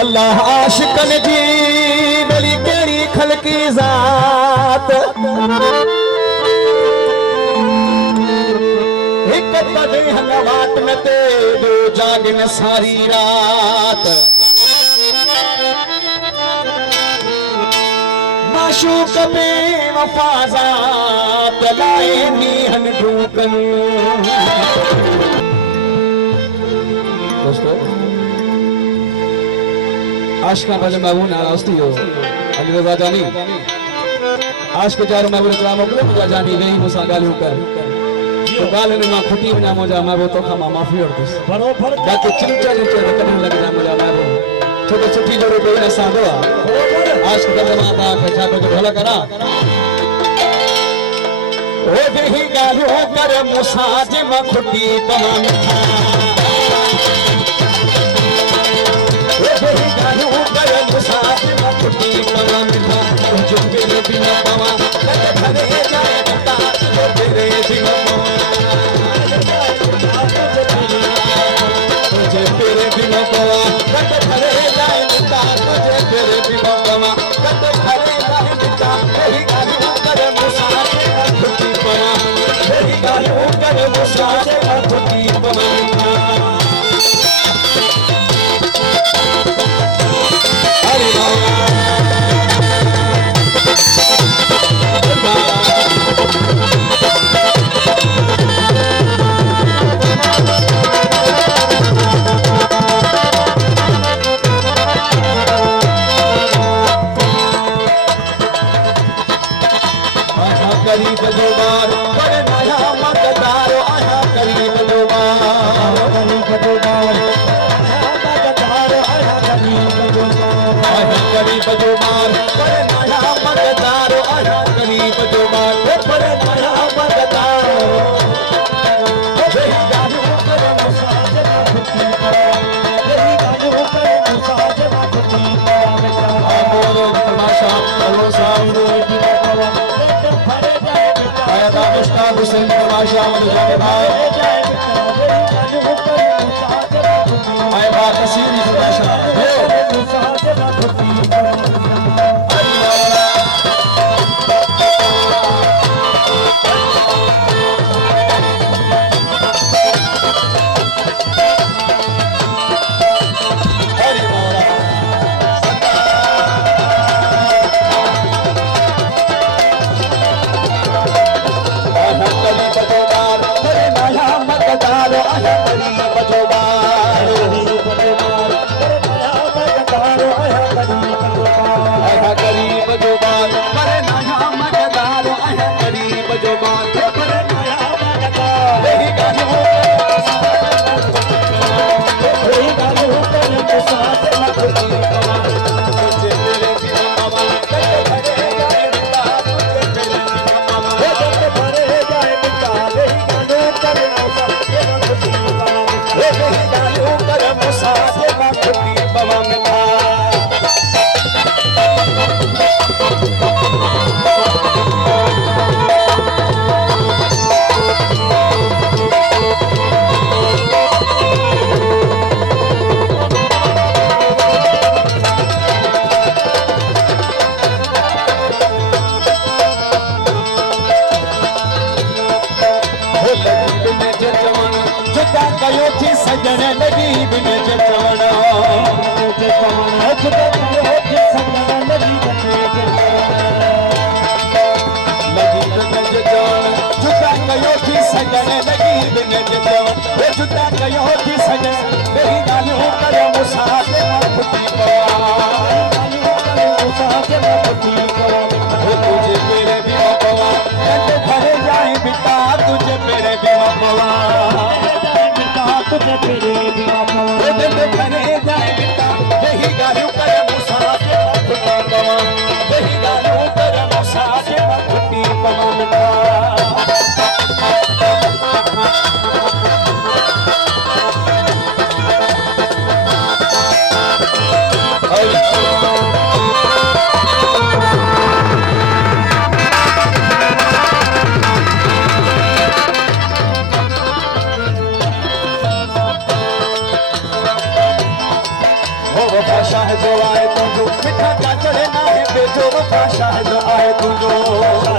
अल्लाह आशिकन जी मेरी केड़ी खलकी जात एक तवे हलवाट में ते दो जागन सारी रात माशूक पे वफाजात लाए मीहन ढूकन। दोस्तों आशिका भले महबूब नाराज़ हो अली रज़ा जानी आशिक चार महबूब इकराम मोकले मुझा जानी नहीं मुसा गालियों कर तो गाले ने मां खुटी बना मुझा महबूब तो खमा माफी और दिस बरोबर बाकी चिंचा चिंचा करने लग जा मुझा महबूब छोटे छोटी जोड़े कोई ना साधो आशिक भले माता कचा को भला करा ओ देही गालियों कर मुसा जे मां खुटी बना मिठा खुटी पवा मिठा जो तेरे बिना पवा घरे जाए बता जो तेरे बिना पवा तुझे तेरे बिना पवा घरे जाए बता तुझे तेरे बिना पवा घरे जाए बता यही गालियों कर मुसाफिर खुटी पवा यही गालियों कर मुसाफिर खुटी पवा करीब जो बार बड़े नया मतदारो आया करीब जो बार करीब जो बार मतदारो आया करीब जो बार आया करीब जो बार बड़े नया मतदारो आया करीब जो बार बड़े नया मतदारो यही गालियों कर मुसाजे खुटी यही गालियों कर मुसाजे खुटी बोलो तमाशा बोलो सामने हुसैन तमाशा मुझे जाने भाई आए बात सीधी तमाशा सजन लगी बिन जवाना सजन लगी बिन जवान जुदा कयो थी सजन मेरी गालियों कर मुसाफिर खुटी तुझे मेरे बिना पवा घरे जाए बिता तुझे मेरे बिना पवा तुझे तेरे बिना घरे जाए बिता यही गालियों कर मुसाफिर खुटी पवा यही गालियों कर मुसाफिर खुटी पवा मिठा ओ वफा शाह जो आए तुझो मिठा चाचड़े ना है बेजो वफा शाह जो आए तुझो वफा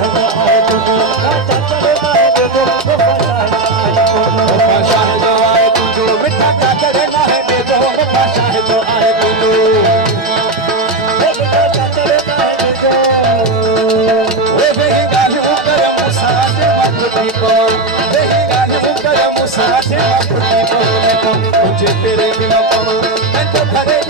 शाह जो आए तुझो मिठा चाचड़े ना है बेजो वफा शाह जो आए तुझो वे वही गालियों कर मुसाज मखती को वही गालियों कर मुसाज मखती को मुझे तेरे बिना पाऊं मैं तो भरे